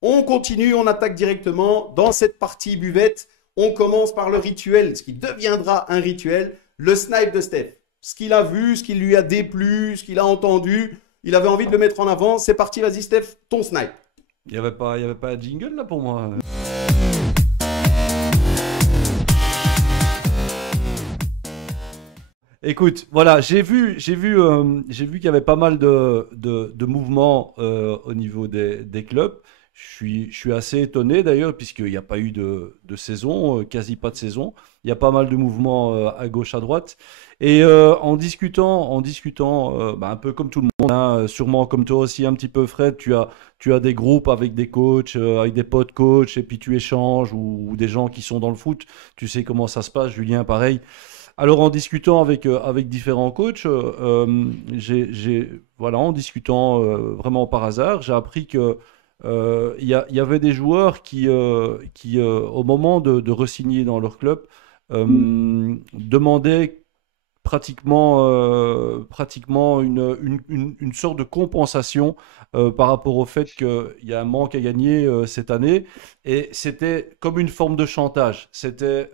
On continue, on attaque directement dans cette partie buvette. On commence par le rituel, ce qui deviendra un rituel, le snipe de Steph. Ce qu'il a vu, ce qui lui a déplu, ce qu'il a entendu, il avait envie de le mettre en avant. C'est parti, vas-y Steph, ton snipe. Il y avait pas un jingle là pour moi. Écoute, voilà, j'ai vu qu'il y avait pas mal de mouvements au niveau des clubs. Je suis assez étonné d'ailleurs, puisqu'il n'y a pas eu de saison, quasi pas de saison. Il y a pas mal de mouvements à gauche, à droite. Et en discutant, bah, un peu comme tout le monde, hein, sûrement comme toi aussi un petit peu Fred, tu as des groupes avec des coachs, avec des potes coachs, et puis tu échanges, ou des gens qui sont dans le foot. Tu sais comment ça se passe, Julien, pareil. Alors en discutant avec différents coachs, voilà, en discutant vraiment par hasard, j'ai appris que il y avait des joueurs qui, au moment de re-signer dans leur club, demandaient pratiquement une sorte de compensation par rapport au fait qu'il y a un manque à gagner cette année. Et c'était comme une forme de chantage. C'était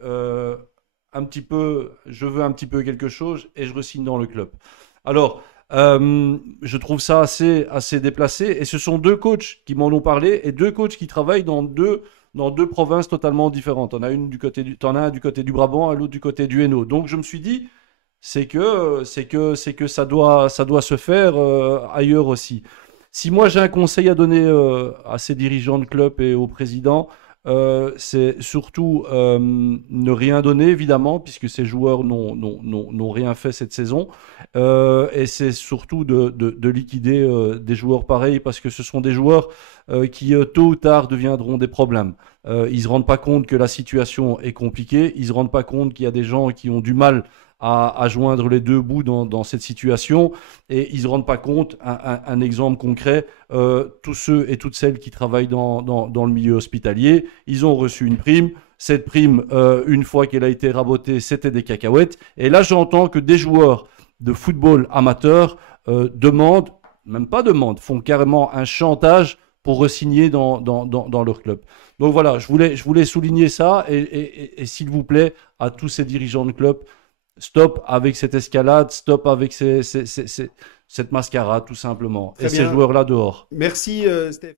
un petit peu, je veux un petit peu quelque chose et je re-signe dans le club. Alors, je trouve ça assez déplacé. Et ce sont deux coachs qui m'en ont parlé et deux coachs qui travaillent dans deux provinces totalement différentes. T'en as un du côté du Brabant et l'autre du côté du Hainaut. Donc, je me suis dit, c'est que ça doit se faire ailleurs aussi. Si moi j'ai un conseil à donner à ces dirigeants de club et aux présidents, c'est surtout ne rien donner, évidemment, puisque ces joueurs n'ont rien fait cette saison. Et c'est surtout de liquider des joueurs pareils, parce que ce sont des joueurs qui, tôt ou tard, deviendront des problèmes. Ils ne se rendent pas compte que la situation est compliquée, ils ne se rendent pas compte qu'il y a des gens qui ont du mal à joindre les deux bouts dans cette situation, et ils ne se rendent pas compte. Un exemple concret, tous ceux et toutes celles qui travaillent dans le milieu hospitalier, ils ont reçu une prime. Cette prime, une fois qu'elle a été rabotée, c'était des cacahuètes. Et là, j'entends que des joueurs de football amateur demandent, même pas demandent, font carrément un chantage pour re-signer dans leur club. Donc voilà, je voulais souligner ça, et s'il vous plaît, à tous ces dirigeants de club, stop avec cette escalade, stop avec cette mascarade, tout simplement. Et Très ces bien. joueurs-là dehors. Merci Steph.